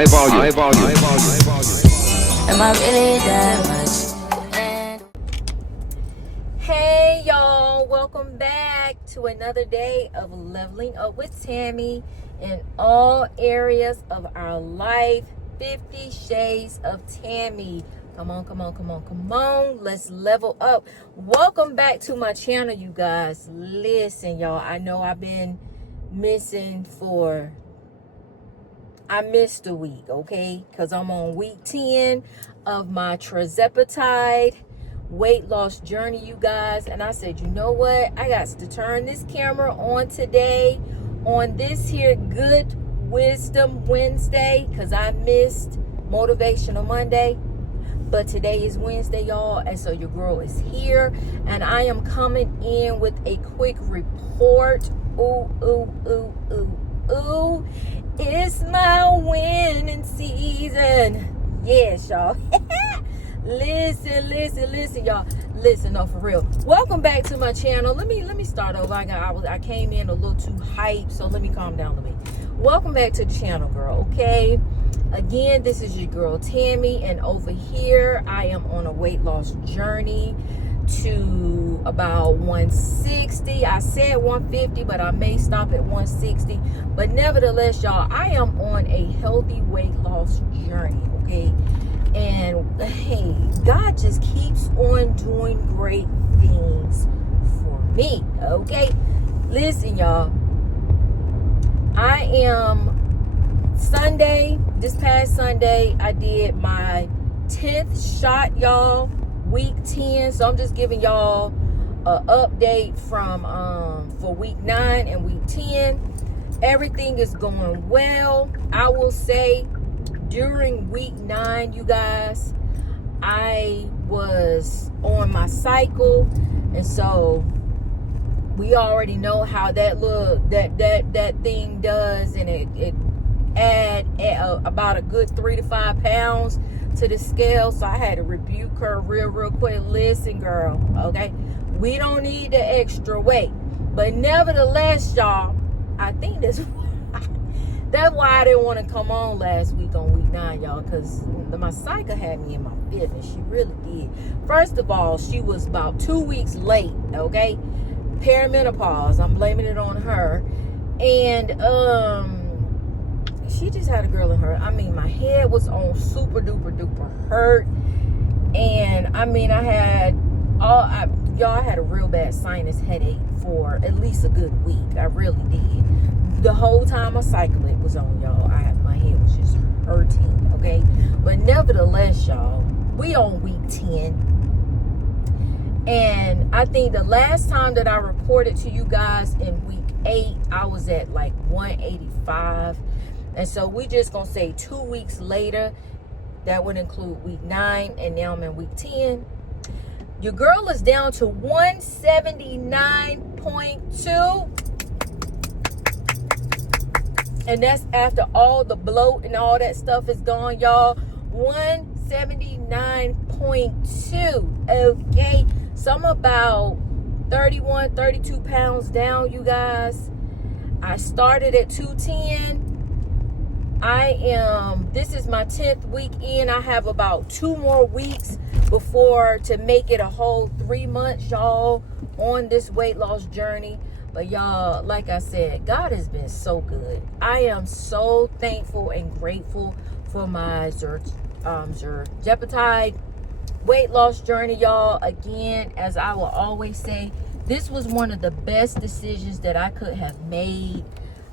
High volume. High volume. High volume. Am I really that much? Hey y'all, welcome back to another day of Leveling Up with Tammy in all areas of our life. 50 Shades of Tammy. Come on. Let's level up. Welcome back to my channel, you guys. Listen, y'all, I know I've been missing I missed a week, okay? Because I'm on week 10 of my TIRZEPATIDE Weightloss Journey, you guys. And I said, you know what? I got to turn this camera on today on this here Good Wisdom Wednesday because I missed Motivational Monday. But today is Wednesday, y'all, and so your girl is here. And I am coming in with a quick report. Ooh. It's my winning season. Yes, y'all. Listen, y'all. Listen, no, for real. Welcome back to my channel. Let me start over. I came in a little too hyped, so let me calm down a bit. Welcome back to the channel, girl, okay? Again, this is your girl Tammy, and over here I am on a weight loss journey to about 160. I said 150, but I may stop at 160. But nevertheless, y'all, I am on a healthy weight loss journey, okay? And hey, God just keeps on doing great things for me, okay? Listen, y'all, I am this past Sunday, I did my 10th shot, y'all, week 10. So I'm just giving y'all an update from for week 9 and week 10. Everything is going well. I will say during week 9, you guys, I was on my cycle, and so we already know how that thing does, and it add about a good 3 to 5 pounds to the scale. So I had to rebuke her real quick. Listen, girl, okay, we don't need the extra weight. But nevertheless, y'all, I think that's why I didn't want to come on last week on week 9, y'all, because my cycle had me in my business. She really did. First of all, she was about 2 weeks late, okay? Perimenopause. I'm blaming it on her. And she just had a girl in her. I mean, my head was on super duper hurt. And I mean, I had a real bad sinus headache for at least a good week. I really did. The whole time my cycling was on, y'all, my head was just hurting, okay? But nevertheless, y'all, we on week 10. And I think the last time that I reported to you guys in week 8, I was at like 185. And so we just gonna say 2 weeks later, that would include week 9, and now I'm in week 10. Your girl is down to 179.2. And that's after all the bloat and all that stuff is gone, y'all. 179.2. Okay. So I'm about 31, 32 pounds down, you guys. I started at 210. This is my 10th week in. I have about 2 more weeks to make it a whole 3 months, y'all, on this weight loss journey. But y'all, like I said, God has been so good. I am so thankful and grateful for my TIRZEPATIDE weight loss journey, y'all. Again, as I will always say, this was one of the best decisions that I could have made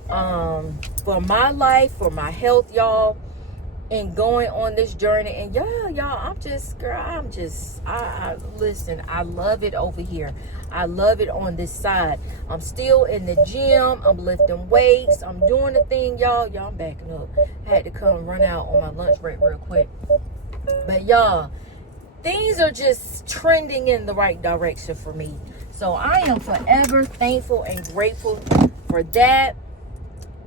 for my life, for my health, y'all, and going on this journey. And y'all, listen, I love it over here. I love it on this side. I'm still in the gym. I'm lifting weights. I'm doing the thing, y'all. I'm backing up. I had to come run out on my lunch break real quick. But y'all, things are just trending in the right direction for me. So I am forever thankful and grateful for that.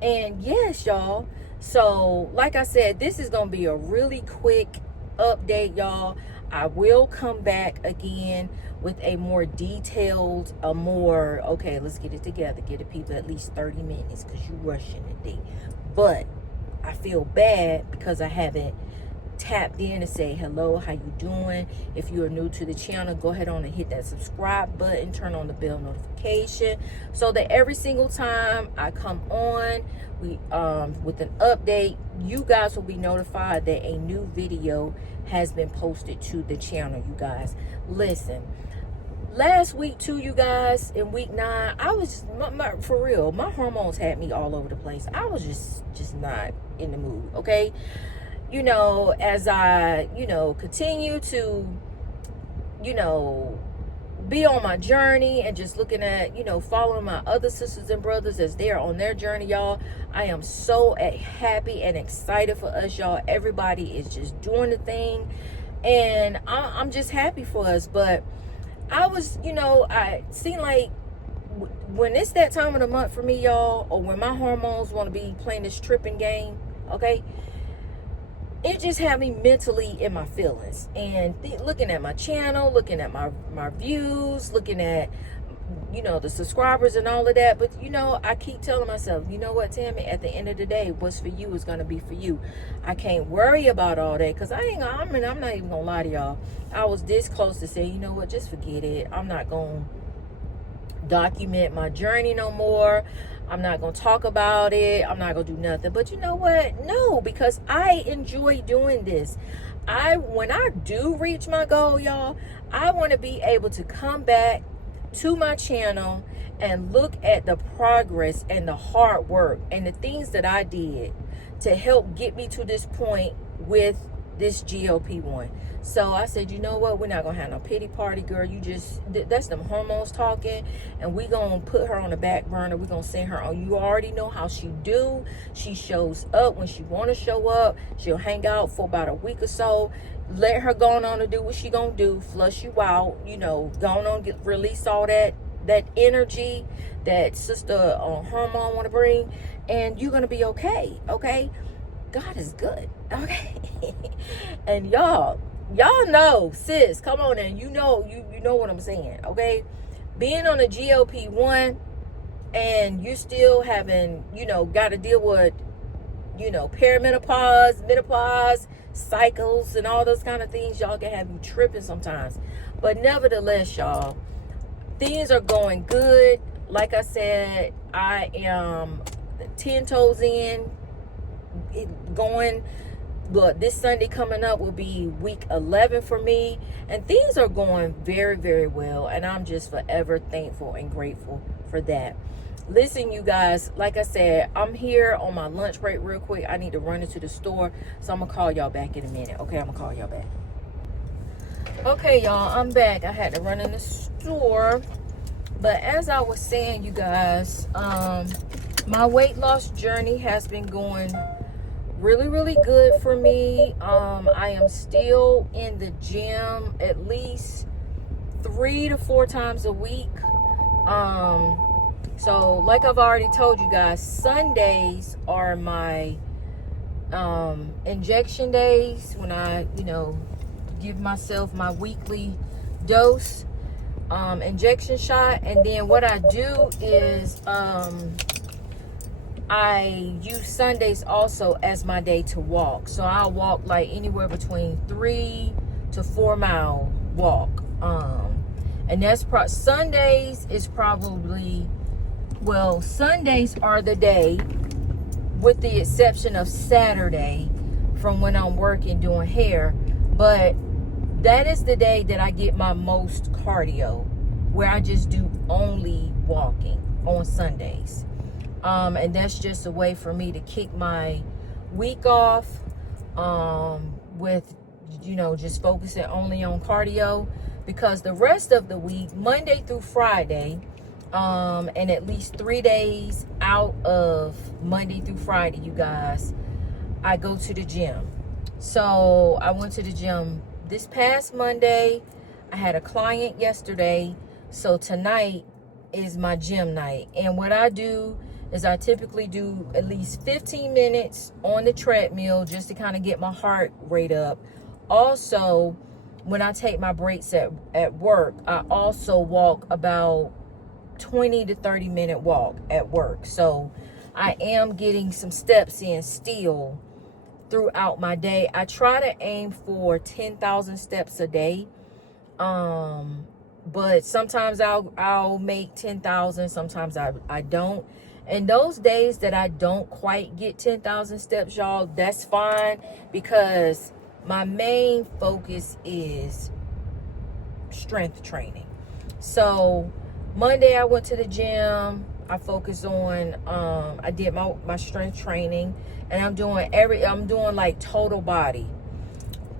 And yes, y'all, so like I said, this is gonna be a really quick update, y'all. I will come back again with a more detailed, okay, let's get it together, get the people at least 30 minutes because you're rushing today. But I feel bad because I haven't tapped in to say hello, how you doing. If you are new to the channel, go ahead on and hit that subscribe button, turn on the bell notification so that every single time I come on with an update, you guys will be notified that a new video has been posted to the channel. You guys, listen, last week too, you guys, in week 9, I was for real, my hormones had me all over the place. I was just not in the mood. Okay, you know, as I, you know, continue to, you know, be on my journey and just looking at, you know, following my other sisters and brothers as they're on their journey, y'all, I am so happy and excited for us, y'all. Everybody is just doing the thing, and I'm just happy for us. But I was, you know, I seem like when it's that time of the month for me, y'all, or when my hormones want to be playing this tripping game, okay, it just had me mentally in my feelings. And looking at my channel, looking at my views, looking at, you know, the subscribers and all of that. But, you know, I keep telling myself, you know what, Tammy, at the end of the day, what's for you is going to be for you. I can't worry about all that, because I'm not even going to lie to y'all. I was this close to saying, you know what, just forget it. I'm not going to document my journey no more. I'm not going to talk about it. I'm not going to do nothing. But you know what? No, because I enjoy doing this. When I do reach my goal, y'all, I want to be able to come back to my channel and look at the progress and the hard work and the things that I did to help get me to this point with this GLP-1. So I said, you know what, we're not gonna have no pity party, girl. You just, that's them hormones talking, and we gonna put her on the back burner. We're gonna send her on. You already know how she do. She shows up when she wanna show up. She'll hang out for about a week or so. Let her go on and do what she gonna do, flush you out, you know, go on, release all that energy that sister hormone want to bring, and you're gonna be okay. Okay, God is good. Okay. And y'all know, sis, come on, and you know what I'm saying. Okay, being on a GLP-1 and you still having, you know, got to deal with, you know, perimenopause, menopause cycles and all those kind of things, y'all, can have you tripping sometimes. But nevertheless, y'all, things are going good. Like I said, I am 10 toes in, going. Look, this Sunday coming up will be week 11 for me, and things are going very, very well, and I'm just forever thankful and grateful for that. Listen, you guys, like I said, I'm here on my lunch break real quick. I need to run into the store, so I'm gonna call y'all back in a minute. Okay, I'm gonna call y'all back. Okay, y'all, I'm back. I had to run in the store, but as I was saying, you guys, my weight loss journey has been going really, really good for me. I am still in the gym at least 3 to 4 times a week. So like I've already told you guys, Sundays are my injection days, when I, you know, give myself my weekly dose injection shot. And then what I do is I use Sundays also as my day to walk. So I'll walk like anywhere between 3 to 4 mile walk. And that's Sundays is probably, well, Sundays are the day, with the exception of Saturday from when I'm working doing hair. But that is the day that I get my most cardio, where I just do only walking on Sundays. And that's just a way for me to kick my week off with, you know, just focusing only on cardio, because the rest of the week, Monday through Friday, and at least 3 days out of Monday through Friday, you guys, I go to the gym. So I went to the gym this past Monday. I had a client yesterday. So tonight is my gym night. And what I do is I typically do at least 15 minutes on the treadmill just to kind of get my heart rate up. Also, when I take my breaks at work, I also walk about 20 to 30 minute walk at work. So I am getting some steps in still throughout my day. I try to aim for 10,000 steps a day. But sometimes I'll make 10,000, sometimes I don't. And those days that I don't quite get 10,000 steps, y'all, that's fine, because my main focus is strength training. So Monday I went to the gym. I focused on I did my strength training, and I'm doing like total body.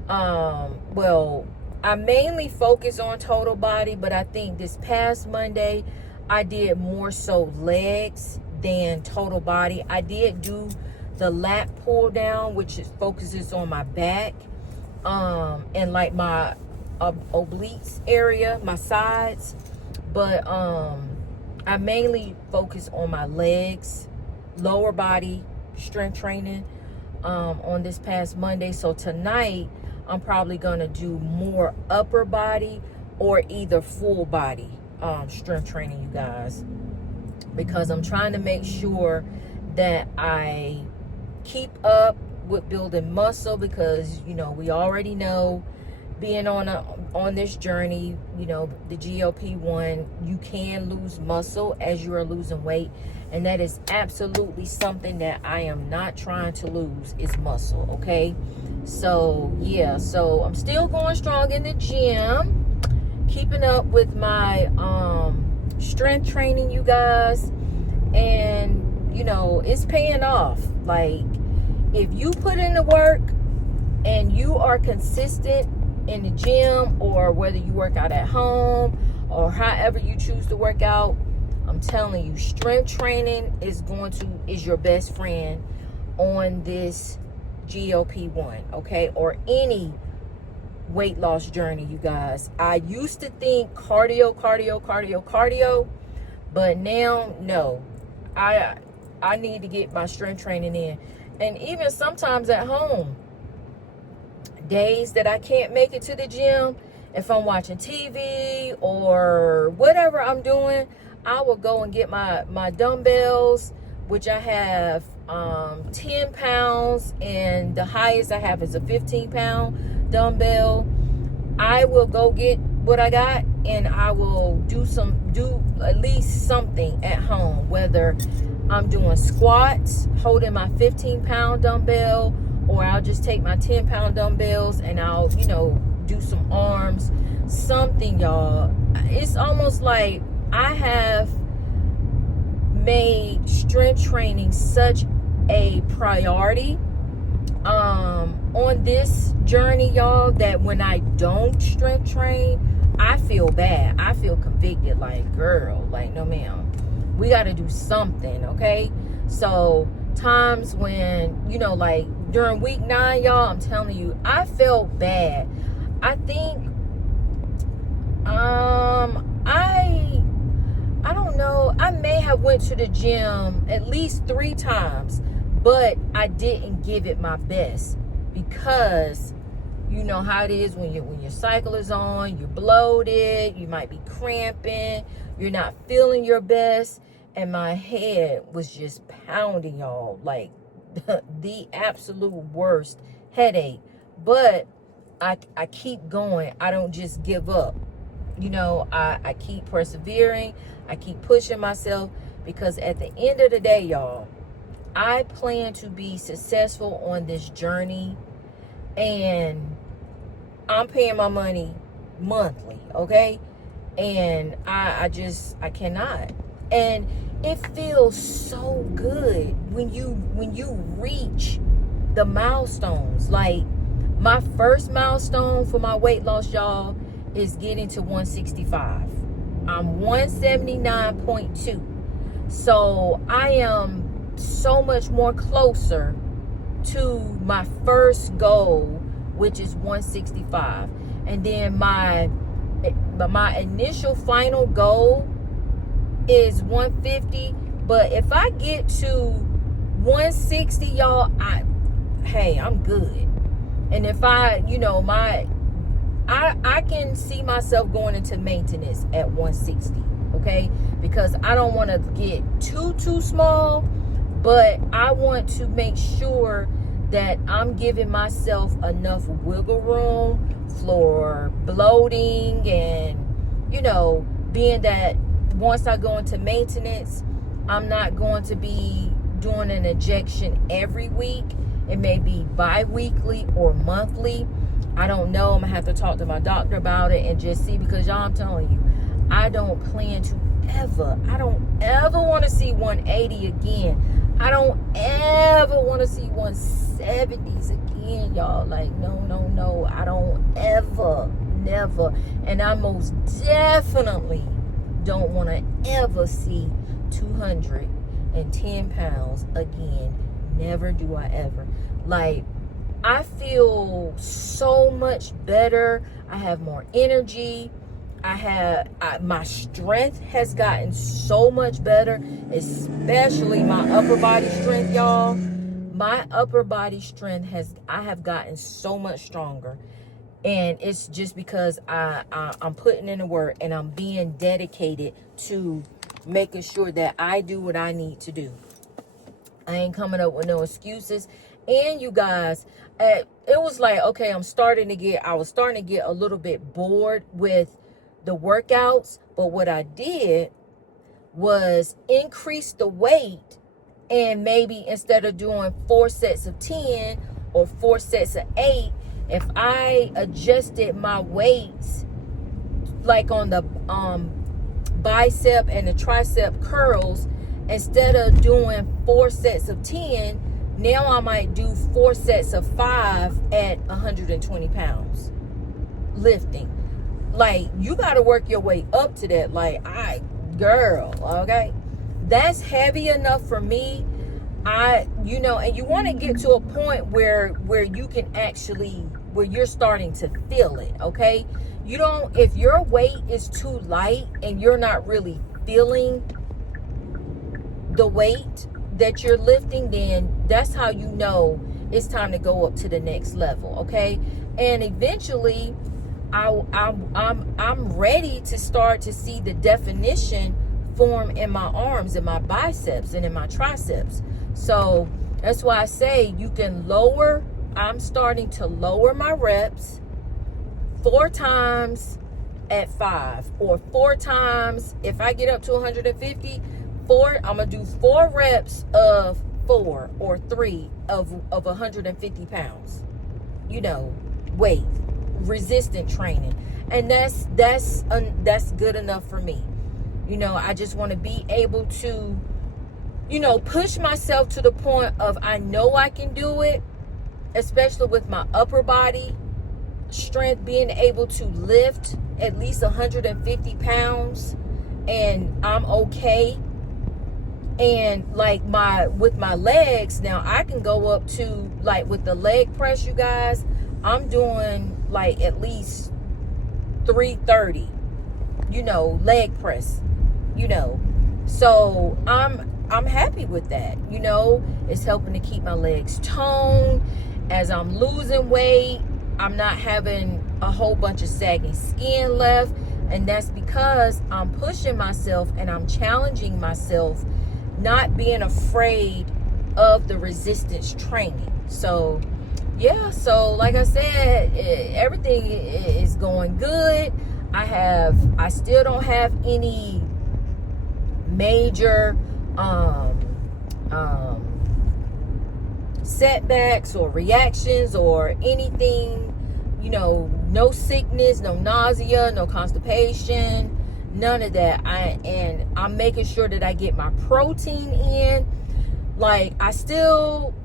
Well, I mainly focus on total body, but I think this past Monday I did more so legs than total body. I did do the lat pull down, which focuses on my back, and like my obliques area, my sides. But I mainly focus on my legs, lower body strength training on this past Monday. So tonight I'm probably gonna do more upper body or either full body strength training, you guys, because I'm trying to make sure that I keep up with building muscle, because you know, we already know, being on this journey, you know, the GLP-1, you can lose muscle as you are losing weight, and that is absolutely something that I am not trying to lose, is muscle. Okay, so yeah, so I'm still going strong in the gym, keeping up with my strength training, you guys, and you know, it's paying off. Like, if you put in the work and you are consistent in the gym, or whether you work out at home or however you choose to work out, I'm telling you, strength training is your best friend on this GLP-1, okay, or any weight loss journey, you guys. I used to think cardio, but now no, I need to get my strength training in. And even sometimes at home, days that I can't make it to the gym, if I'm watching TV or whatever I'm doing, I will go and get my dumbbells, which I have 10 pounds, and the highest I have is a 15-pound dumbbell. I will go get what I got, and I will do at least something at home, whether I'm doing squats holding my 15-pound dumbbell, or I'll just take my 10-pound dumbbells and I'll, you know, do some arms, something, y'all. It's almost like I have made strength training such a priority on this journey, y'all, that when I don't strength train, I feel bad. I feel convicted, like, girl, like, no ma'am, we got to do something, okay? So times when, you know, like during week 9, y'all, I'm telling you, I felt bad. I think I don't know, I may have went to the gym at least 3 times, but I didn't give it my best, because you know how it is when your cycle is on, you're bloated, you might be cramping, you're not feeling your best. And my head was just pounding, y'all, like the absolute worst headache. But I keep going. I don't just give up. You know, I keep persevering. I keep pushing myself, because at the end of the day, y'all, I plan to be successful on this journey, and I'm paying my money monthly, okay? And I cannot. And it feels so good when you reach the milestones. Like, my first milestone for my weight loss, y'all, is getting to 165. I'm 179.2. So I am so much more closer to my first goal, which is 165. And then my initial final goal is 150. But if I get to 160, y'all, I'm good. And if I can see myself going into maintenance at 160, okay? Because I don't want to get too small, But I want to make sure that I'm giving myself enough wiggle room for bloating, and, you know, being that once I go into maintenance, I'm not going to be doing an injection every week. It may be bi-weekly or monthly. I don't know. I'm going to have to talk to my doctor about it and just see, because y'all, I'm telling you, I don't plan to I don't ever want to see 180 again. I don't ever want to see 170s again, y'all. Like, no. I don't ever, never. And I most definitely don't want to ever see 210 pounds again. Never do I ever. Like, I feel so much better. I have more energy. My strength has gotten so much better, especially my upper body strength, y'all. My upper body strength I have gotten so much stronger. And it's just because I'm putting in the work, and I'm being dedicated to making sure that I do what I need to do. I ain't coming up with no excuses. And you guys, it was like, okay, I was starting to get a little bit bored with the workouts. But what I did was increase the weight, and maybe instead of doing 4 sets of 10 or 4 sets of 8, if I adjusted my weights, like on the bicep and the tricep curls, instead of doing 4 sets of 10, now I might do 4 sets of 5 at 120 pounds lifting. Like, you got to work your way up to that. Like, girl, okay, that's heavy enough for me. And you want to get to a point where you can actually, where you're starting to feel it, okay? If your weight is too light and you're not really feeling the weight that you're lifting, then that's how you know it's time to go up to the next level, okay? And eventually, I'm ready to start to see the definition form in my arms, in my biceps, and in my triceps. So that's why I say you can lower. I'm starting to lower my reps 4 times at 5, or 4 times if I get up to 150. I'm gonna do 4 reps of 4 or 3 of 150 pounds. Weight resistant training, and that's good enough for me. I just want to be able to push myself to the point of, I know I can do it, especially with my upper body strength, being able to lift at least 150 pounds, and I'm okay. And like with my legs now, I can go up to, like, with the leg press, you guys, I'm doing like at least 330, leg press, so I'm happy with that. It's helping to keep my legs toned. As I'm losing weight, I'm not having a whole bunch of sagging skin left, and that's because I'm pushing myself and I'm challenging myself, not being afraid of the resistance training. So yeah, so like I said, everything is going good. I still don't have any major setbacks or reactions or anything, no sickness, no nausea, no constipation, none of that. I'm making sure that I get my protein in. Like, I still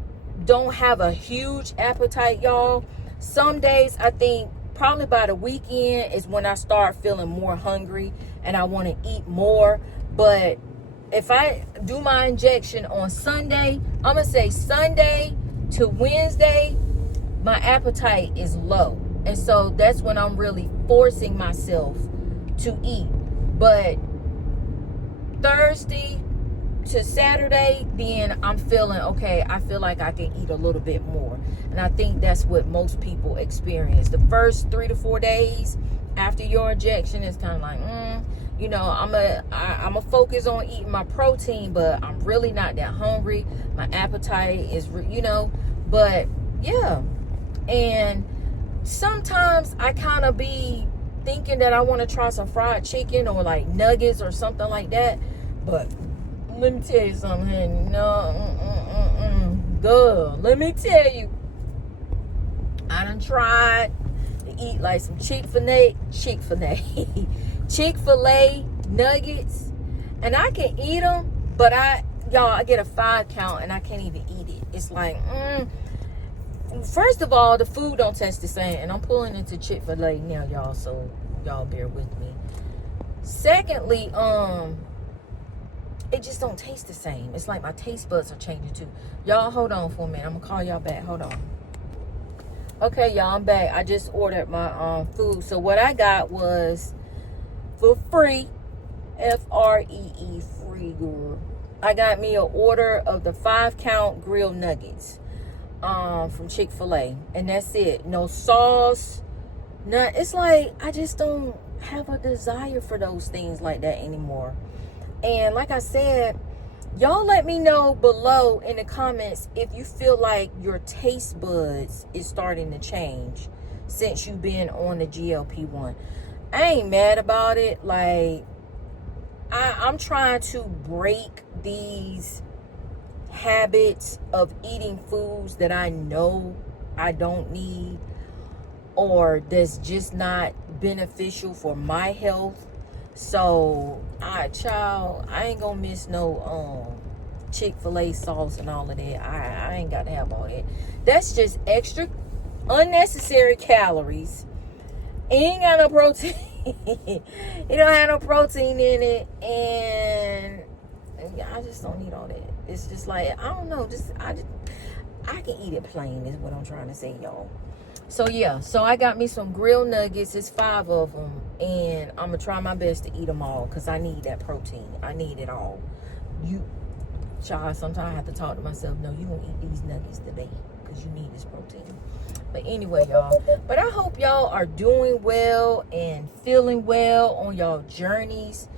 don't have a huge appetite, y'all. Some days, I think probably by the weekend is when I start feeling more hungry and I want to eat more. But if I do my injection on Sunday, I'm gonna say Sunday to Wednesday, my appetite is low, and so that's when I'm really forcing myself to eat. But Thursday to Saturday, then I'm feeling okay. I feel like I can eat a little bit more, and I think that's what most people experience. The first 3 to 4 days after your injection is kind of like, You know, I'm a focus on eating my protein, but I'm really not that hungry. My appetite is, you know, but yeah. And sometimes I kind of be thinking that I want to try some fried chicken or like nuggets or something like that. But let me tell you something, honey. No, girl, let me tell you, I done tried to eat like some Chick-fil-A nuggets, and I can eat them, but I get a 5 count and I can't even eat it. It's like, first of all, the food don't taste the same, and I'm pulling into Chick-fil-A now, y'all, so y'all bear with me. Secondly, it just don't taste the same. It's like my taste buds are changing too. Y'all, hold on for a minute. I'm gonna call y'all back. Hold on. Okay, y'all, I'm back. I just ordered my food. So what I got was for free, Free, free, girl. I got me an order of the 5 count grilled nuggets from Chick-fil-A, and that's it. No sauce, none. It's like I just don't have a desire for those things like that anymore. And like I said, y'all let me know below in the comments if you feel like your taste buds is starting to change since you've been on the GLP-1. I ain't mad about it. Like, I'm trying to break these habits of eating foods that I know I don't need or that's just not beneficial for my health. So, I ain't gonna miss no Chick-fil-A sauce and all of that. I ain't got to have all that. That's just extra unnecessary calories. It ain't got no protein. It don't have no protein in it, and I just don't need all that. It's just like, I don't know, I can eat it plain is what I'm trying to say, y'all. So yeah, so I got me some grilled nuggets. It's 5 of them, and I'm gonna try my best to eat them all because I need that protein. I need it all. Child, sometimes I have to talk to myself. No, you won't eat these nuggets today because you need this protein. But anyway, y'all. But I hope y'all are doing well and feeling well on y'all journeys.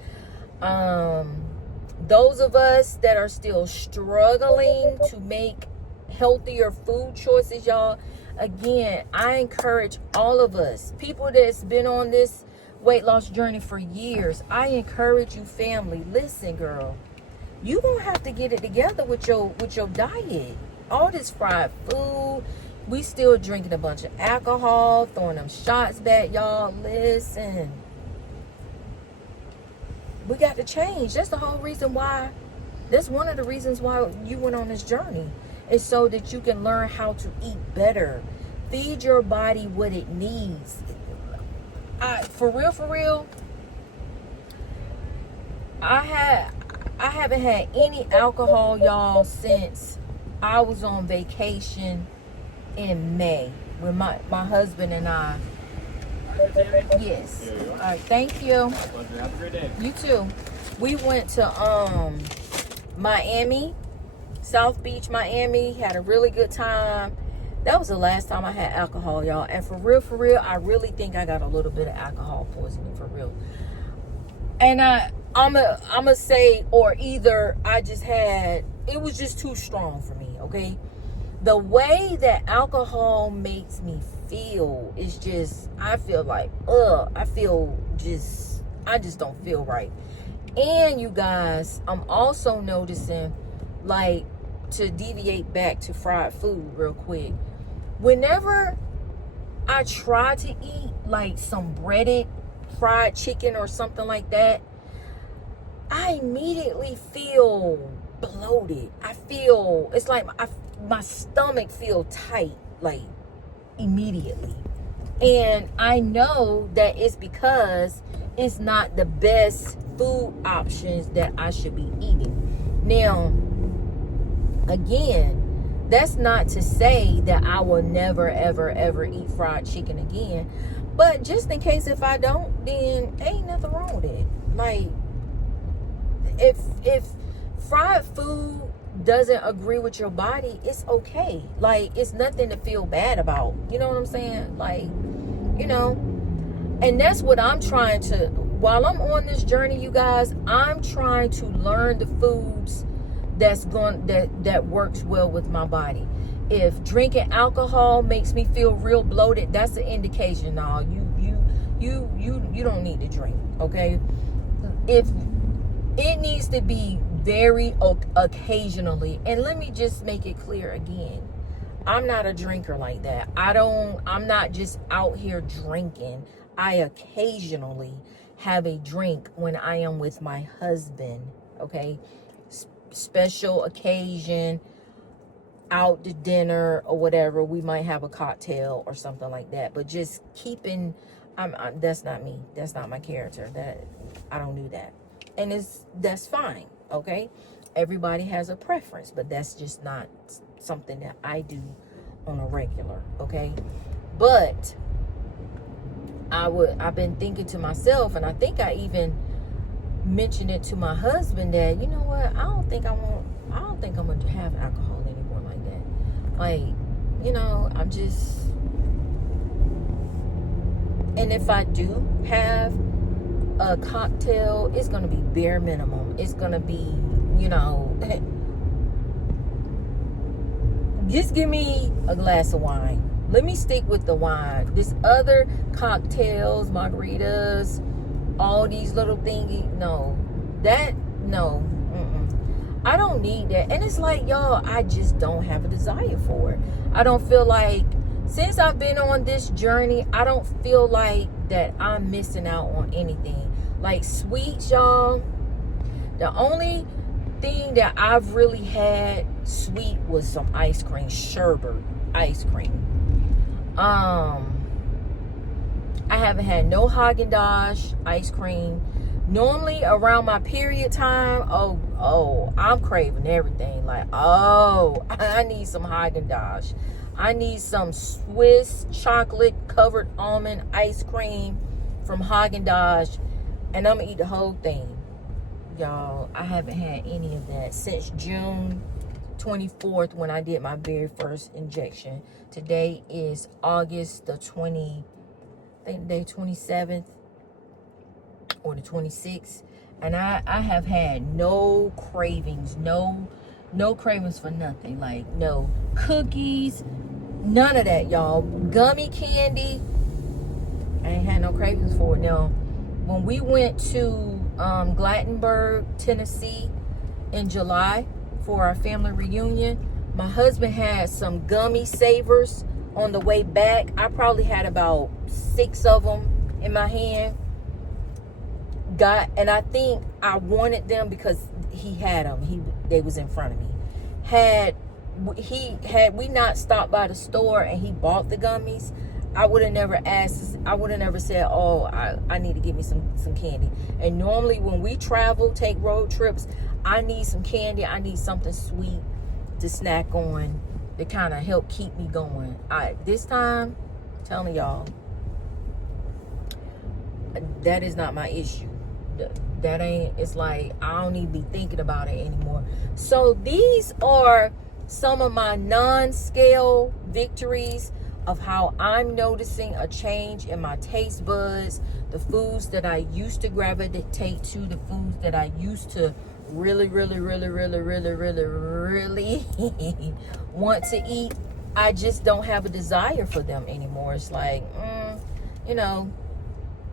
Those of us that are still struggling to make healthier food choices, y'all, again, I encourage all of us, people that's been on this weight loss journey for years, I encourage you, family, listen, girl, you gonna have to get it together with your diet. All this fried food, we still drinking a bunch of alcohol, throwing them shots back, y'all. Listen, we got to change. That's the whole reason why, that's one of the reasons why you went on this journey, is so that you can learn how to eat better. Feed your body what it needs. For real, I haven't had any alcohol, y'all, since I was on vacation in May with my husband and I. Yes. All right, thank you. Have a great day. You too. We went to Miami, South Beach, Miami. Had a really good time. That was the last time I had alcohol, y'all. And for real, I really think I got a little bit of alcohol poisoning, for real. And I'ma say, or either I just had, it was just too strong for me, okay? The way that alcohol makes me feel is just, I feel like, I just don't feel right. And you guys, I'm also noticing, like, to deviate back to fried food real quick, whenever I try to eat like some breaded fried chicken or something like that, I immediately feel bloated. I feel, it's like my stomach feel tight, like, immediately. And I know that it's because it's not the best food options that I should be eating. Now, again, that's not to say that I will never, ever eat fried chicken again. But just in case if I don't, then ain't nothing wrong with it. Like, if fried food doesn't agree with your body, it's okay. Like, it's nothing to feel bad about. You know what I'm saying? Like, you know, and that's what I'm trying to while I'm on this journey, you guys, I'm trying to learn the foods that works well with my body. If drinking alcohol makes me feel real bloated, that's an indication. No, you don't need to drink, okay? If it needs to be very occasionally, and let me just make it clear again, I'm not a drinker like that. I'm not just out here drinking. I occasionally have a drink when I am with my husband, okay? Special occasion, out to dinner or whatever, we might have a cocktail or something like that. But just keeping, that's not me. That's not my character. That I don't do that, and that's fine, okay? Everybody has a preference, but that's just not something that I do on a regular, okay? But I've been thinking to myself, and I think I even mentioned it to my husband, that, you know what, I don't think I'm gonna have alcohol anymore like that. Like, you know, I'm just, and if I do have a cocktail, it's gonna be bare minimum. It's gonna be, you know, just give me a glass of wine. Let me stick with the wine. This other cocktails, margaritas, all these little thingy, no. I don't need that. And it's like, y'all, I just don't have a desire for it. I don't feel like, since I've been on this journey, I don't feel like that I'm missing out on anything. Like sweets, y'all, the only thing that I've really had sweet was some ice cream, sherbet ice cream. I haven't had no Haagen-Dazs ice cream. Normally around my period time, oh, I'm craving everything. Like, oh, I need some Haagen-Dazs. I need some Swiss chocolate covered almond ice cream from Haagen-Dazs, and I'm gonna eat the whole thing. Y'all, I haven't had any of that since June 24th when I did my very first injection. Today is August the 27th or the 26th, and I have had no cravings, no cravings for nothing. Like no cookies, none of that, y'all. Gummy candy, I ain't had no cravings for it. Now, when we went to Glattenburg, Tennessee in July for our family reunion, my husband had some gummy savers on the way back. I probably had about 6 of them in my hand. And I think I wanted them because he had them. They was in front of me. Had we not stopped by the store and he bought the gummies, I would have never asked. I would have never said, "Oh, I need to get me some candy." And normally when we travel, take road trips, I need some candy. I need something sweet to snack on to kind of help keep me going. This time, I'm telling y'all, that is not my issue. That ain't. It's like I don't even be thinking about it anymore. So these are some of my non-scale victories of how I'm noticing a change in my taste buds, the foods that I used to gravitate to, the foods that I used to really want to eat. I just don't have a desire for them anymore. It's like, you know,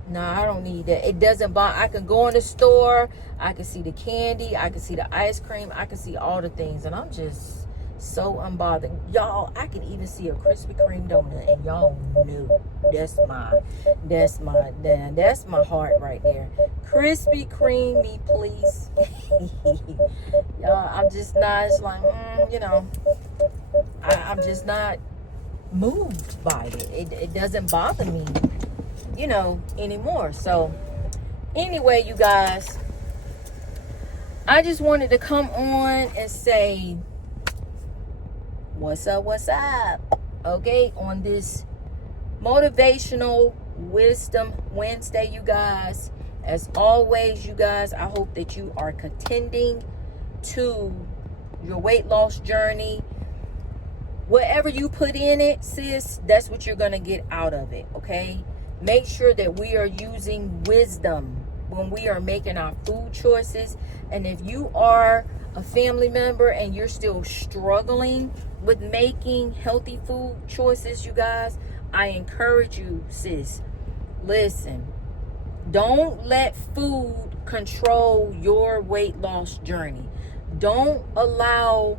nah, I don't need that. It doesn't bother. I can go in the store, I can see the candy, I can see the ice cream, I can see all the things, and I'm just so unbothered. Y'all, I can even see a Krispy Kreme donut, and y'all know that's my heart right there. Krispy Kreme me, please. Y'all, I'm just not, it's like, you know, I'm just not moved by it. It doesn't bother me, you know, anymore. So anyway, you guys, I just wanted to come on and say what's up, okay, on this motivational wisdom Wednesday, you guys. As always, you guys, I hope that you are contending to your weight loss journey. Whatever you put in it, sis, that's what you're gonna get out of it, okay? Make sure that we are using wisdom when we are making our food choices. And if you are a family member and you're still struggling with making healthy food choices, you guys, I encourage you, sis, listen, don't let food control your weight loss journey. Don't allow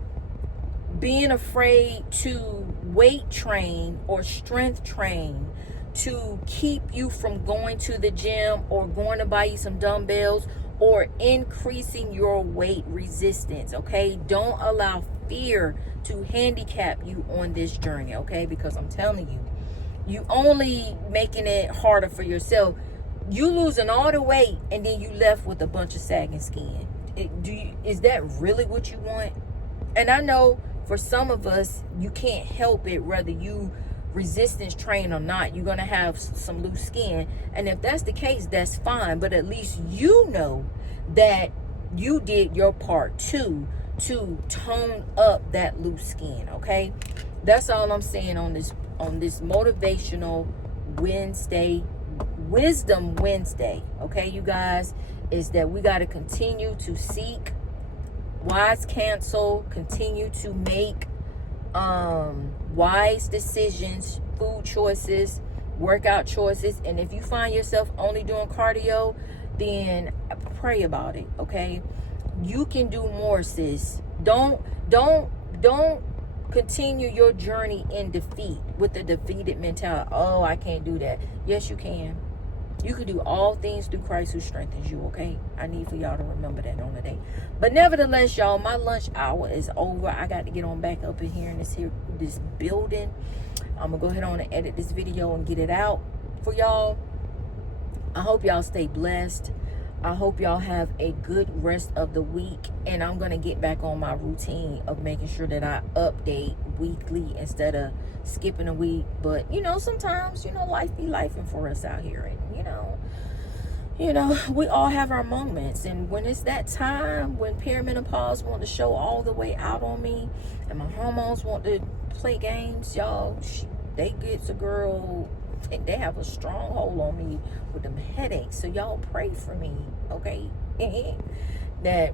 being afraid to weight train or strength train to keep you from going to the gym or going to buy you some dumbbells or increasing your weight resistance, okay? Don't allow fear to handicap you on this journey, okay? Because I'm telling you, you only making it harder for yourself. You losing all the weight and then you left with a bunch of sagging skin. Is that really what you want? And I know for some of us, you can't help it whether you resistance train or not. You're going to have some loose skin. And if that's the case, that's fine. But at least you know that you did your part too to tone up that loose skin, okay? That's all I'm saying on this motivational Wednesday, Wisdom Wednesday, okay, you guys, is that we got to continue to seek wise counsel, continue to make wise decisions, food choices, workout choices. And if you find yourself only doing cardio, then pray about it, okay? You can do more, sis. Don't continue your journey in defeat with the defeated mentality. Oh, I can't do that. Yes, you can. You can do all things through Christ who strengthens you, okay? I need for y'all to remember that on the day. But nevertheless, y'all, my lunch hour is over. I got to get on back up in here in this building. I'm going to go ahead on and edit this video and get it out for y'all. I hope y'all stay blessed. I hope y'all have a good rest of the week. And I'm going to get back on my routine of making sure that I update weekly instead of skipping a week. But, you know, sometimes, you know, life be lifing for us out here. And, you know, we all have our moments. And when it's that time, when perimenopause want to show all the way out on me and my hormones want to play games, y'all, they get a girl... they have a strong hold on me with them headaches. So y'all pray for me, okay? That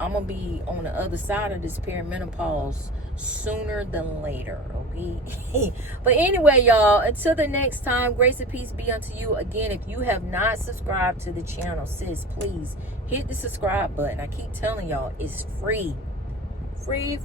I'm going to be on the other side of this perimenopause sooner than later, okay? But anyway, y'all, until the next time, grace and peace be unto you. Again, if you have not subscribed to the channel, sis, please hit the subscribe button. I keep telling y'all, it's free. Free.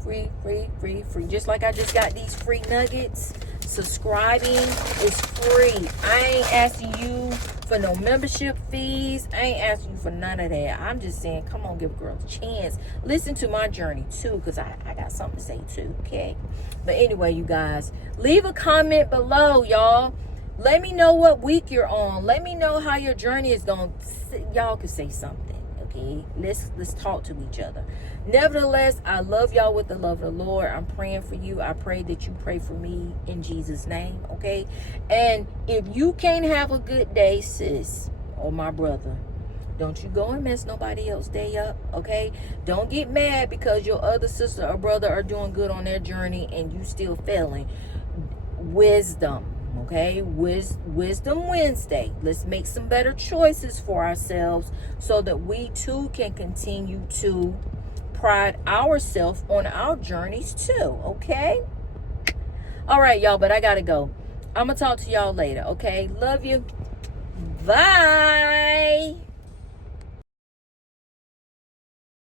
Just like I just got these free nuggets. Subscribing is free. I ain't asking you for no membership fees. I ain't asking you for none of that. I'm just saying, come on, give a girl a chance. Listen to my journey too, because I got something to say too, okay? But anyway, you guys, leave a comment below, y'all. Let me know what week you're on. Let me know how your journey is going. Y'all can say something. Okay, let's talk to each other. Nevertheless, I love y'all with the love of the Lord. I'm praying for you. I pray that you pray for me in Jesus' name, okay? And if you can't have a good day, sis, or my brother, don't you go and mess nobody else's day up, okay? Don't get mad because your other sister or brother are doing good on their journey and you still failing. Wisdom. Okay, Wisdom Wednesday. Let's make some better choices for ourselves so that we too can continue to pride ourselves on our journeys too. Okay. All right, y'all, but I gotta go. I'm gonna talk to y'all later. Okay, love you. Bye.